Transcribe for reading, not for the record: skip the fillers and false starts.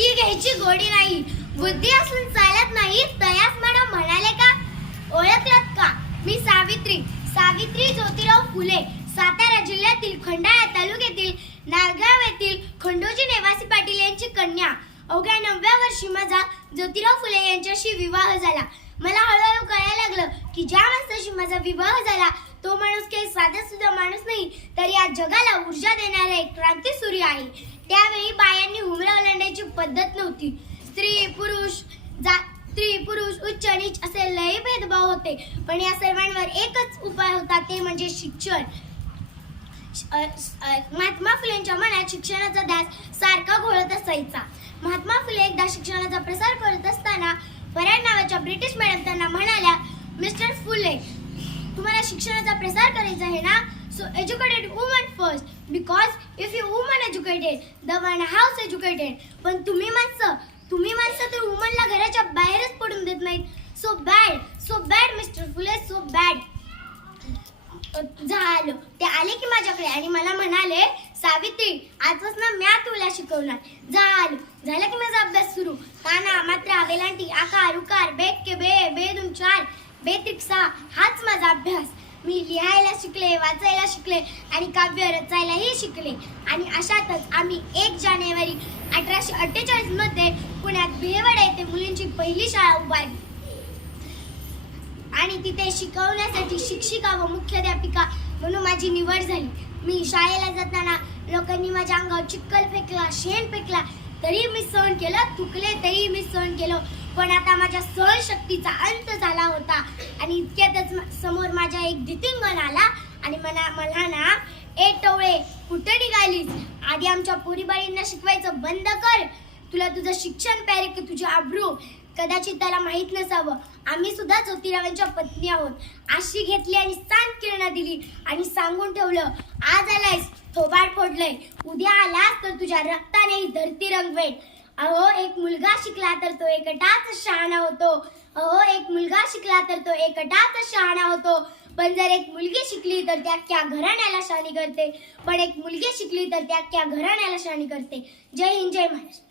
ती घ्यायची गोडी नाही. बुद्धी असून चालत नाही. तयास मॅडम म्हणाले का? ओळखलात का? मी सावित्री ज्योतिराव फुले, सातारा जिल्ह्यातील खंडाळा तालुक्यातील नारगाव येथील खंडोजी नेवासी पाटील यांची कन्या. अवघ्या 9व्या वर्षी माझा ज्योतिराव फुले यांच्याशी विवाह झाला. मला हळूहळू कळायला लागलं की ज्या माणसाशी माझा विवाह झाला तो माणूस काही साधा सुद्धा माणूस नाही, तर या जगाला ऊर्जा देणारा एक क्रांतीसूर्य आहे. त्यावेळी बायांनी हुमरा ओलांडायची पद्धत नव्हती. स्त्री पुरुष उच्च नीच असे लय भेदभाव होते, पण या सर्वांवर एकच उपाय होता, ते म्हणजे शिक्षण. महात्मा फुलेंच्या मनात शिक्षणाचा ध्यास सारखा घोळत असायचा. महात्मा फुले एकदा शिक्षणाचा प्रसार करत असताना फरॅड नावाच्या ब्रिटिश मॅडम त्यांना म्हणाल्या, मिस्टर फुले, तुम्हाला शिक्षणाचा प्रसार करायचा आहे ना, so educated woman first, because if you woman educated the one house educated. पण तुम्ही माणसं तर वुमनला घराच्या बाहेरच पडून देत नाहीत. सो बॅड मिस्टर फुले, सो बॅड. झालं. ते आले की माझ्याकडे आणि मला म्हणाले, सावित्री, आजपासून म्या तुला शिकवणार. झालं की माझा अभ्यास सुरू. काना, मात्रा, वेलांटी, आकार, उकार, बेट के बे, बेदून चार, बेत्रिक सहा, हाच माझा अभ्यास. मी लिहायला शिकले, वाचायला शिकले आणि काव्य रचायलाही शिकले. आणि अशातच आम्ही 1 जानेवारी 1848 मध्ये पुण्यात भिलवाडा येथे मुलींची पहिली शाळा उभारली आणि तिथे शिकवण्यासाठी शिक्षिका व मुख्याध्यापिका म्हणून माझी निवड झाली. मी शाळेला जाताना लोकांनी माझ्या अंगावर चिखल फेकला, शेण फेकला, तरी मी सहन केलं. थुकले तरी मी सहन केलं. पण आता माझ्या सहनशक्तीचा अंत झाला होता आणि इतक्यातच समोर माझ्या एक धितिंगण आला आणि मला ना, ए टवळे, कुठे निघालीस? आधी आमच्या पोरीबाळींना शिकवायचं बंद कर. तुला तुझं शिक्षण प्यारे की तुझी आबरू. कदाचित त्याला माहित नसावं, आम्ही सुद्धा ज्योतिरावांच्या पत्नी आहोत. आशी घेतली आणि सांड किरणा दिली आणि सांगून ठेवलं, आज आलायस, थोबाड फोडलंय, उद्या आलास तर तुझ्या रक्ताने ही धरती रंगवेल. अहो, एक मुलगा शिकला तर तो एकटाच शहाणा होतो. पण जर एक मुलगी शिकली तर त्या क्या घराण्याला शहाणी करते. जय हिंद, जय महाराष्ट्र.